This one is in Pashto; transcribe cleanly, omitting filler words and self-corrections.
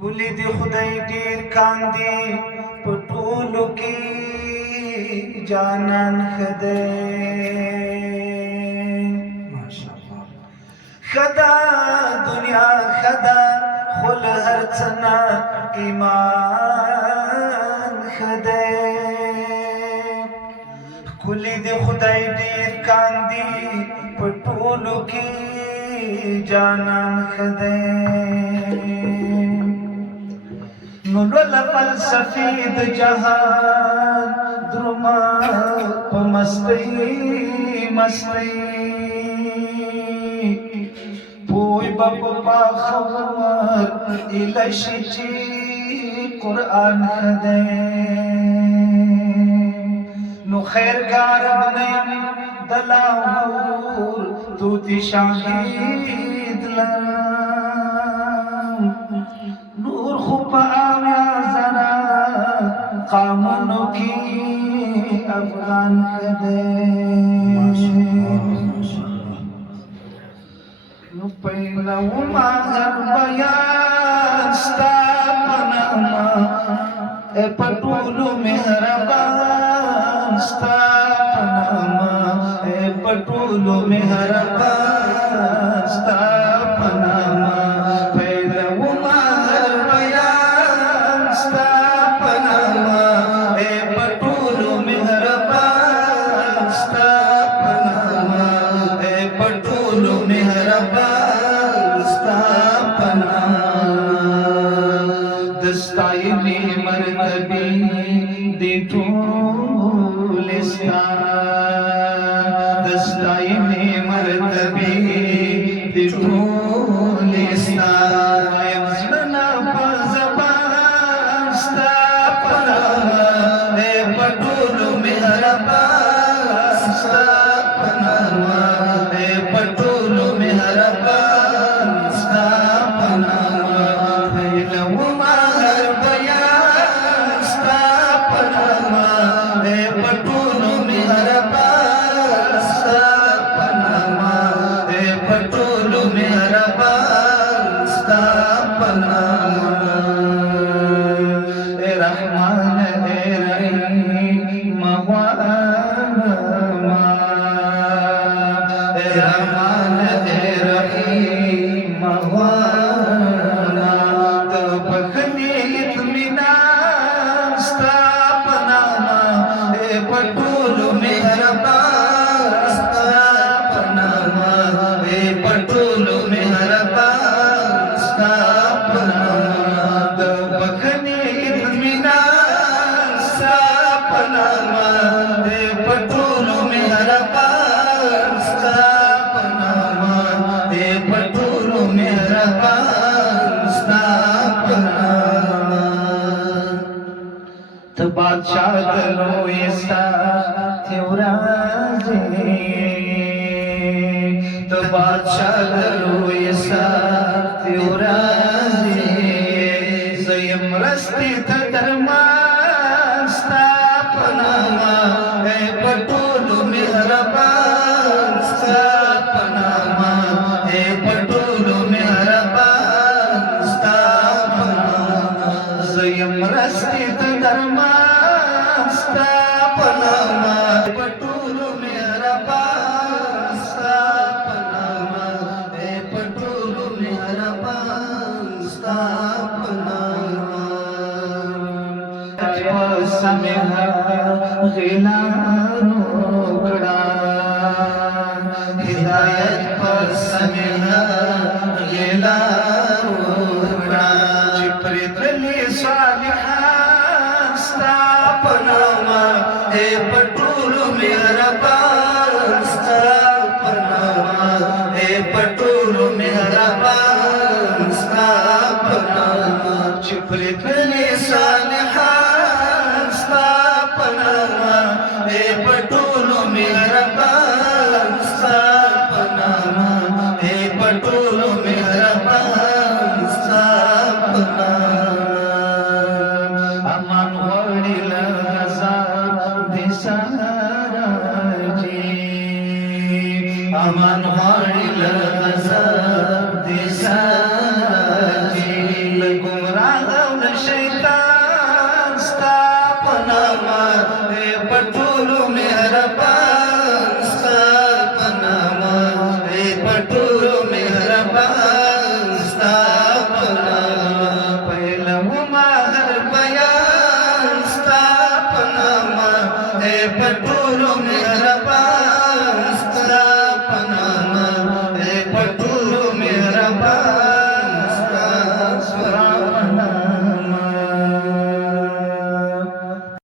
कुली दी खुदाई ډیر کاندي پټولو کې جانان خدای ماشاءالله خدا دنیا خدا خل هر څنا ایمان خدای कुली दी खुदाई ډیر کاندي پټولو کې جانان خدای نولل فلسفی د جهان درما په مستی مستی پوی بپ پا خبر الشی چی قرآن خدای نو خیرگار بنیم دلاور تو تی شاهد لرم نور خوب آمیا زنا قامنو کی افغان خدای نو پیلو ماغر بیان ستا پناما اے پٹولو مہربان ستا پناما اے پٹولو مہربان ستا پناما دستایلی مرتبی دی ټولستان دستایلی مرتبی دی ټولستان وایم زړه په زبان ستا پناه اے پټولو مهربان ستا پناه اے پټولو مهربان ستا پناه बादशाह दलो ऐसा तेवराजे तो बादशाह दलो ऐसा तेवराजे स्वयं रस्ती था दरमान स्थापनामा है पटोलो मेहरबान स्थापनामा है पटोलो मेहरबान स्थापनामा स्वयं रस्ती था दरमान पटोलो मेहरबान स्थापनामा ए पटोलो मेहरबान स्थापनामा समहा गिलानो कड़ा हिदायत पर समहा गिलानो कड़ा चिपरितली सालिहान स्थापनामा ए पटोलो मेहरबान स्थापनामा ए पटोलो मेहरबान स्थापनामा चिपरितली सालिहान स्थापनामा ए पटोलो मेहरबान स्थापनामा ए पटोलो मेहरबान स्थापनामा अमान वडिल अमन वाली लहज़त दिसाजी गुमराह पटोलो मेहरबान स्थापनामा हे पटोलो मेहरबान स्थापनामा पहिलं माहर बयान स्थापनामा हे पटोलो